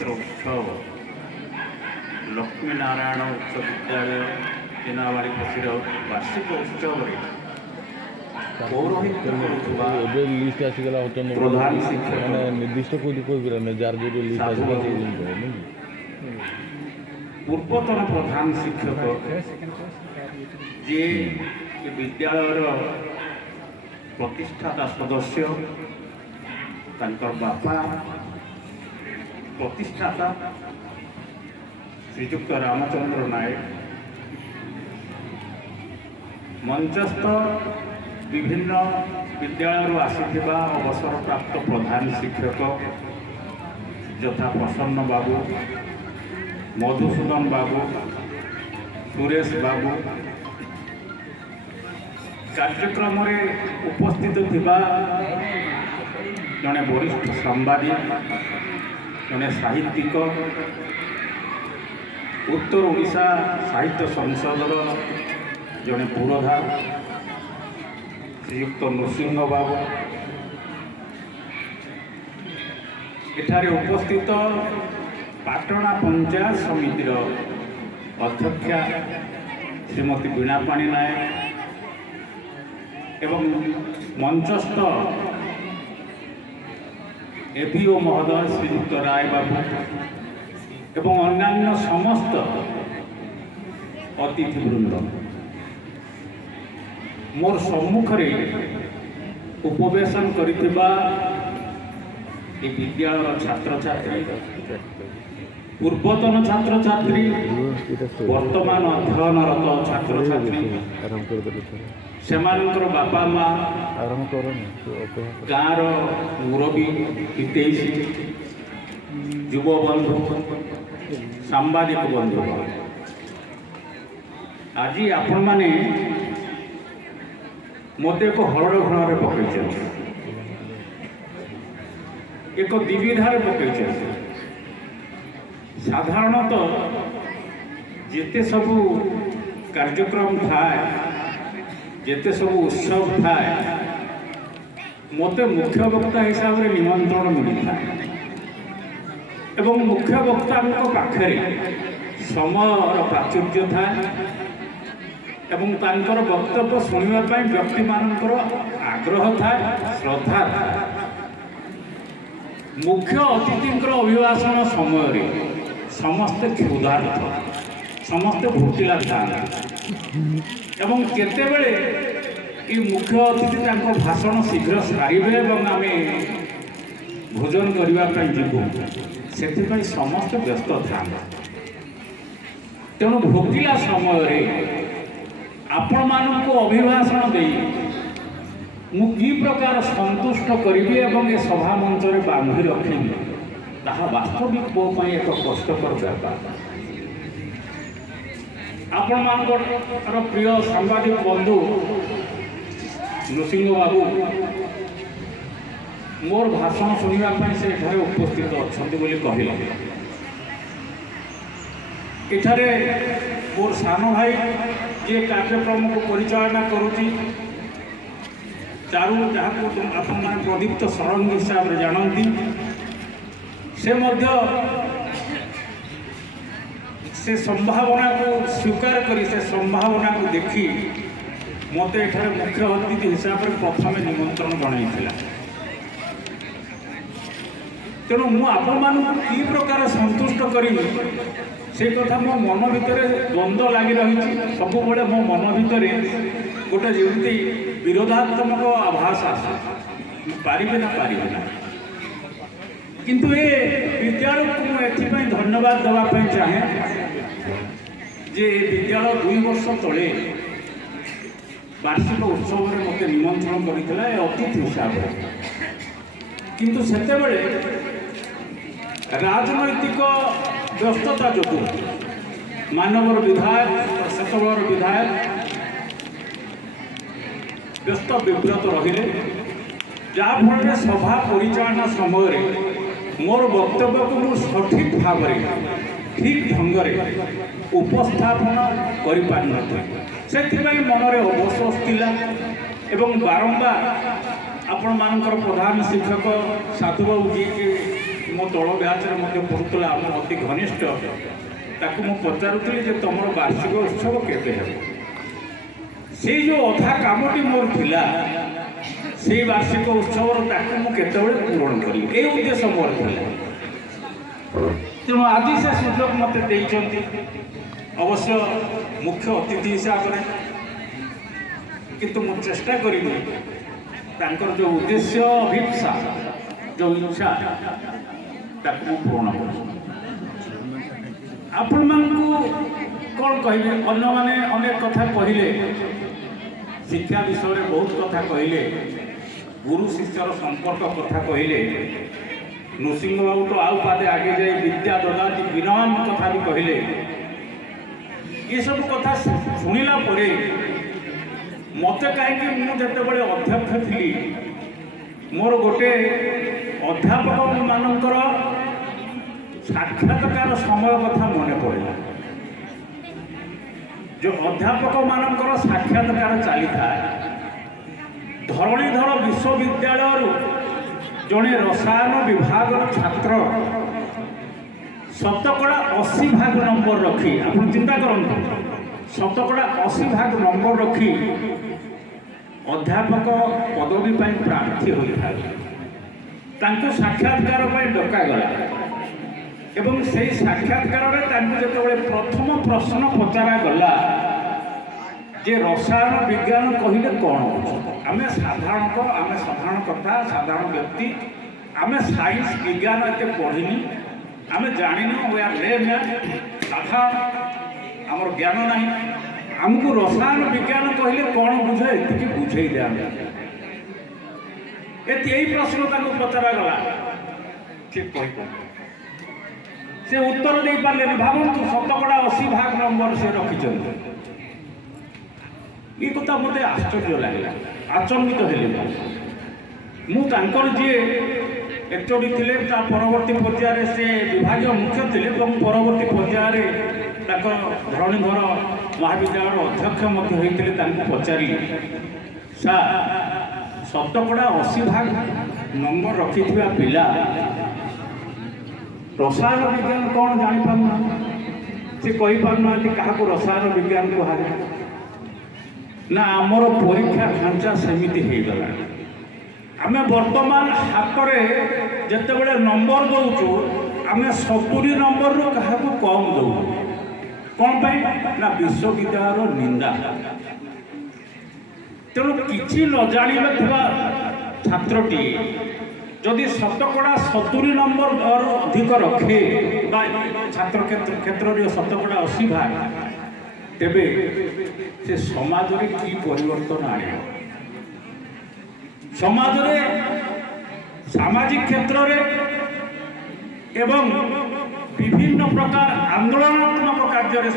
पवित्र उत्सव लक्ष्मीनारायण उच्च विद्यालय चिनावाड़ी पशीर वार्षिक उत्सव पौरोहित्य लिस्ट आसीगला प्रधान शिक्षक मैंने निर्दिष्ट कोई कोई जार जो लिस्ट आसीगला पूर्वतन प्रधान शिक्षक जे विद्यालय प्रतिष्ठाता सदस्य तांकर बापा प्रतिष्ठाता श्रीजुक्त रामचंद्र नायक मंचस्थ विभिन्न विद्यालय आसीथिबा अवसर प्राप्त प्रधान शिक्षक यथा प्रसन्न बाबू मधुसूदन बाबू सुरेश बाबू कार्यक्रम उपस्थित थिबा जड़े वरिष्ठ सांबादिक जड़े साहित्यिक उत्तर ओडिशा साहित्य संसदर जड़े पुरोधा श्रीयुक्त नृसिंह बाबू एठारे उपस्थित पाटणा पंचायत समितिर अध्यक्षा श्रीमती बीणापाणी नायक एवं मंचस्थ एपीओ महोदय श्रीयुक्त राय बाबू एवं अन्यान्य समस्त अतिथिवृंद मोर सम्मुखें उपवेशन करिथिबा ए विद्यालय छात्र छात्री पूर्वतन छात्र छात्री वर्तमान अध्ययनरत छात्र छात्री सेमानकर बापा माँ गाँव मुरबी हितैषी युव बंधु सांबादिक बंधु आज आपण मैंने मत एक हरड़ घोड़े पकड़ एक दिविधार पकड़ साधारणतः जिते सबू कार्यक्रम थाए जिते सब उत्सव थाए मत मुख्य वक्ता हिसाब से निमंत्रण मिलता एवं मुख्य वक्ता पाखे समय प्राचुर्य थाए एवं तांकर वक्तव्य शुणा व्यक्ति मानकर आग्रह थाए श्रद्धा थाए मुख्य अतिथि अभिभाषण समय समस्ते क्षुधार्थ समस्ते भोकिला था एवं केतेबेले कि मुख्य अतिथि भाषण शीघ्र सारे आम भोजन करने जीवु से समस्त व्यस्त था तेणु भोकिला समय आपण मानक अभिभाषण दे कि प्रकार संतुष्ट करी ए सभा मंच में बांधि रखी ताहा वास्तविक मो एक कष्टकर व्यापार आपण मानकर प्रिय सांबादिक बंधु नृसिंह बाबू मोर भाषण शुणापी से उपस्थित अच्छा कहले एठारे मोर सान भाई जे कार्यक्रम को परिचालना करुच्ची चारू जहाँ आप प्रदीप्त सरंग हिसाब से जानती से संभावना को स्वीकार करी से संभावना को देखी मत एठारे मुख्य अतिथि हिसाब से प्रथम निमंत्रण जन तेणु मुझे प्रकार संतुष्ट करी से कथा मो मन भितर द्वंद्व लगी रही सब मो मन भितर गोटे जमी विरोधात्मक आभास आसे पारिबे ना किंतु ये विद्यालय को मुझे धन्यवाद देवाई चाहे जे विद्यालय 2 वर्ष तले वार्षिक उत्सव में मत निमंत्रण करता अतिथि हिसाब से किंतु सेतेबेले राजनैतिक व्यस्तता जो मानवर विधायक सेतबेलर विधायक व्यस्त विव्रत रहिले जहाँफल सभा परिचालना समय मोर वक्तव्य को मुझे सठिक भाव ठीक ढंग से उपस्थापन कर मनरे अवशोष थिला एवं बारंबार आपण मानकर प्रधान शिक्षक साधुबाबू जी ମୋ ତଳ ବ୍ୟାଚରେ ମଧ୍ୟ ପଢ଼ୁଥିଲା ଆମ ଅତି ଘନିଷ୍ଠ, ତାକୁ ମୁଁ ପଚାରୁଥିଲି ଯେ ତୁମର ବାର୍ଷିକ ଉତ୍ସବ କେବେ ହେବ? ସେଇ ଯେଉଁ ଅଧା କାମଟି ମୋର ଥିଲା, ସେଇ ବାର୍ଷିକ ଉତ୍ସବର ତାକୁ ମୁଁ କେତେବେଳେ ପୂରଣ କରିବି, ଏଇ ଉଦ୍ଦେଶ୍ୟ ମୋର ଥିଲା। ତେଣୁ ଆଜି ସେ ସୁଯୋଗ ମୋତେ ଦେଇଛନ୍ତି, ଅବଶ୍ୟ ମୁଖ୍ୟ ଅତିଥି ହିସାବରେ, କିନ୍ତୁ ମୁଁ ଚେଷ୍ଟା କରିବି ତାଙ୍କର ଯେଉଁ ଉଦ୍ଦେଶ୍ୟ, ଅଭିପ୍ସା, ଯେଉଁ ଇଚ୍ଛା, ତାକୁ ମୁଁ ପୂରଣ କରିବି। ଆପଣମାନଙ୍କୁ କ'ଣ କହିବେ? ଅନ୍ୟମାନେ ଅନେକ କଥା କହିଲେ, ଶିକ୍ଷା ବିଷୟରେ ବହୁତ କଥା କହିଲେ, ଗୁରୁ ଶିଷ୍ୟର ସମ୍ପର୍କ କଥା କହିଲେ, ନୃସିଂହବାବୁ ତ ଆଉ ପାଦେ ଆଗେ ଯାଇ ବିଦ୍ୟା ଦଦାତି ବିନୟମ କଥା ବି କହିଲେ। ଏସବୁ କଥା ଶୁଣିଲା ପରେ ମୋତେ କାହିଁକି, ମୁଁ ଯେତେବେଳେ ଅଧ୍ୟକ୍ଷ ଥିଲି, ମୋର ଗୋଟେ ଅଧ୍ୟାପକମାନଙ୍କର ସାକ୍ଷାତକାର ସମୟ କଥା ମନେ ପଡ଼ିଲା। ଯେଉଁ ଅଧ୍ୟାପକମାନଙ୍କର ସାକ୍ଷାତକାର ଚାଲିଥାଏ, ଧରଣୀଧର ବିଶ୍ୱବିଦ୍ୟାଳୟରୁ ଜଣେ ରସାୟନ ବିଭାଗର ଛାତ୍ର ଶତକଡ଼ା 80% ନମ୍ବର ରଖି, ଆପଣ ଚିନ୍ତା କରନ୍ତୁ, ଶତକଡ଼ା 80% ନମ୍ବର ରଖି ଅଧ୍ୟାପକ ପଦବୀ ପାଇଁ ପ୍ରାର୍ଥୀ ହୋଇଥାଏ। ତାଙ୍କୁ ସାକ୍ଷାତକାର ପାଇଁ ଡକାଗଲା ଏବଂ ସେହି ସାକ୍ଷାତକାରରେ ତାଙ୍କୁ ଯେତେବେଳେ ପ୍ରଥମ ପ୍ରଶ୍ନ ପଚରାଗଲା ଯେ ରସାୟନ ବିଜ୍ଞାନ କହିଲେ କ'ଣ ବୁଝୁ? ଆମେ ସାଧାରଣ କଥା, ସାଧାରଣ ବ୍ୟକ୍ତି, ଆମେ ସାଇନ୍ସ ବିଜ୍ଞାନ ଏତେ ପଢ଼ିନି, ଆମେ ଜାଣିନୁ, ସାଧାରଣ ଆମର ଜ୍ଞାନ ନାହିଁ, ଆମକୁ ରସାୟନ ବିଜ୍ଞାନ କହିଲେ କ'ଣ ବୁଝେ ଏତିକି ବୁଝେଇ ଦିଆଯାଏ। ଏଇ ପ୍ରଶ୍ନ ତାଙ୍କୁ ପଚରାଗଲା, ସେ କହିପାରିଲେ, ସେ ଉତ୍ତର ଦେଇପାରିଲେନି। ଭାବନ୍ତୁ, ଶତକଡ଼ା 80% ନମ୍ବର ସେ ରଖିଛନ୍ତି। ଏ କଥା ମୋତେ ଆଶ୍ଚର୍ଯ୍ୟ ଲାଗିଲା, ଆଚମ୍ବିତ ହେଲି। ମୁଁ ତାଙ୍କର ଯିଏ ଏଚଓଡି ଥିଲେ, ତା ପରବର୍ତ୍ତୀ ପର୍ଯ୍ୟାୟରେ ସେ ବିଭାଗୀୟ ମୁଖ୍ୟ ଥିଲେ ଏବଂ ପରବର୍ତ୍ତୀ ପର୍ଯ୍ୟାୟରେ ତାଙ୍କର ଧରଣୀଧର ମହାବିଦ୍ୟାଳୟର ଅଧ୍ୟକ୍ଷ ମଧ୍ୟ ହୋଇଥିଲେ। ତାଙ୍କୁ ପଚାରିଲି, ସାର୍, ଶତକଡ଼ା 80% ନମ୍ବର ରଖିଥିବା ପିଲା ରସାୟନ ବିଜ୍ଞାନ କ'ଣ ଜାଣିପାରୁନାହାନ୍ତି? ସେ କହିପାରୁନାହାନ୍ତି କାହାକୁ ରସାୟନ ବିଜ୍ଞାନ କୁହାଯାଏ? ନା, ଆମର ପରୀକ୍ଷା ଢାଞ୍ଚା ସେମିତି ହେଇଗଲାଣି। ଆମେ ବର୍ତ୍ତମାନ ହାତରେ ଯେତେବେଳେ ନମ୍ବର ଦେଉଛୁ, ଆମେ 70 ନମ୍ବରରୁ କାହାକୁ କମ୍ ଦେଉଛୁ। କ'ଣ ପାଇଁ? ନା ବିଶ୍ୱବିଦ୍ୟାଳୟର ନିନ୍ଦା। ତେଣୁ କିଛି ନ ଜାଣିଥିବା ଛାତ୍ରଟି ଯଦି ଶତକଡ଼ା 70 ନମ୍ବରରୁ ଅଧିକ ରଖେ ବା ଛାତ୍ର କ୍ଷେତ୍ରରେ ଶତକଡ଼ା 80%, ତେବେ ସେ ସମାଜରେ କି ପରିବର୍ତ୍ତନ ଆଣିବ? ସମାଜରେ, ସାମାଜିକ କ୍ଷେତ୍ରରେ ଏବଂ ବିଭିନ୍ନ ପ୍ରକାର ଆନ୍ଦୋଳନାତ୍ମକ କାର୍ଯ୍ୟରେ